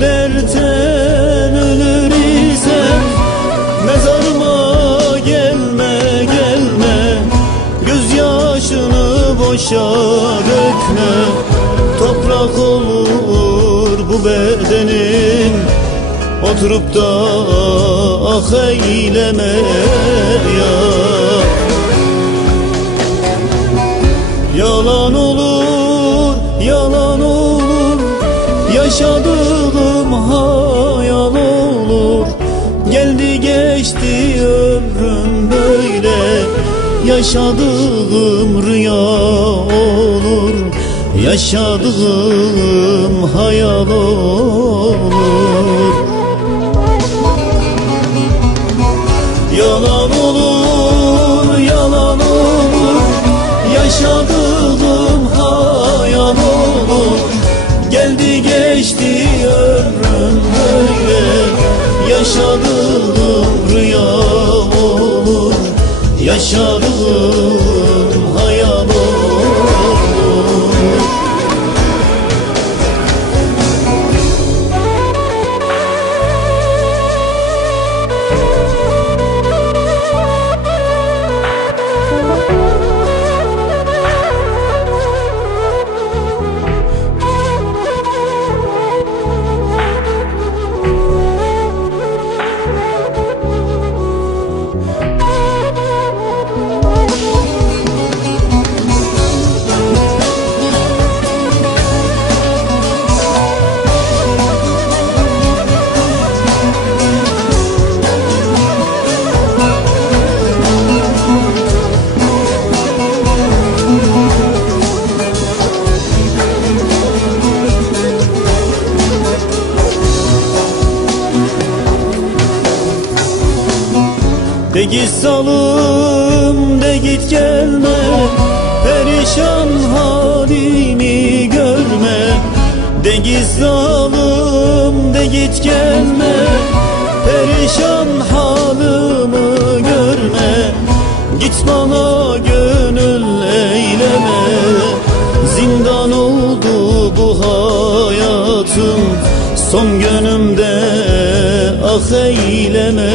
dertten ölür isem, mezarıma gelme gelme, gözyaşını boşa dökme. Toprak olur bu bedenin, oturup da ah eyleme ya. Yalan olur, yalan olur, yaşadığım hayal olur. Geldi geçti ömrüm böyle, yaşadığım rüya olur. Yaşadığım hayal olur. Yalan olur, yalan olur, yaşadığım hayal olur. Geldi geçti ömrüm böyle, yaşadığım rüya olur. Yaşadığım hayal olur. De git salım, de git gelme, perişan halimi görme. De git salım, de git gelme, perişan halımı görme. Git bana gönül eyleme, zindan oldu bu hayatım. Son gönlümde ah eyleme ya.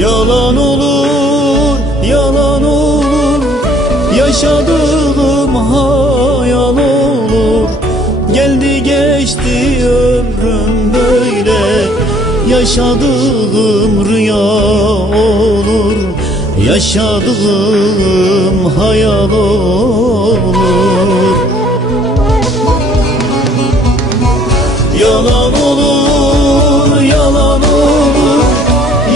Yalan olur, yalan olur, yaşadığım hayal olur. Geldi geçti ömrüm böyle, yaşadığım rüya olur. Yaşadığım hayal olur. Yalan olur, yalan olur,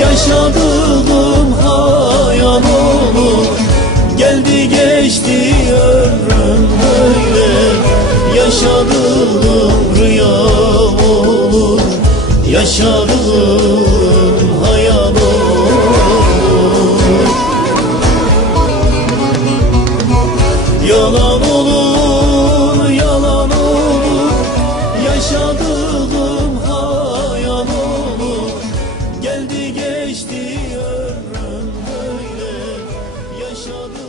yaşadığım hayal olur. Geldi geçti ömrüm böyle, yaşadığım rüya olur. Yaşadığım hayal olur. Yalan olur, yalan olur, yaşadığım hayal olur. Geldi geçti ömrüm böyle, yaşadığım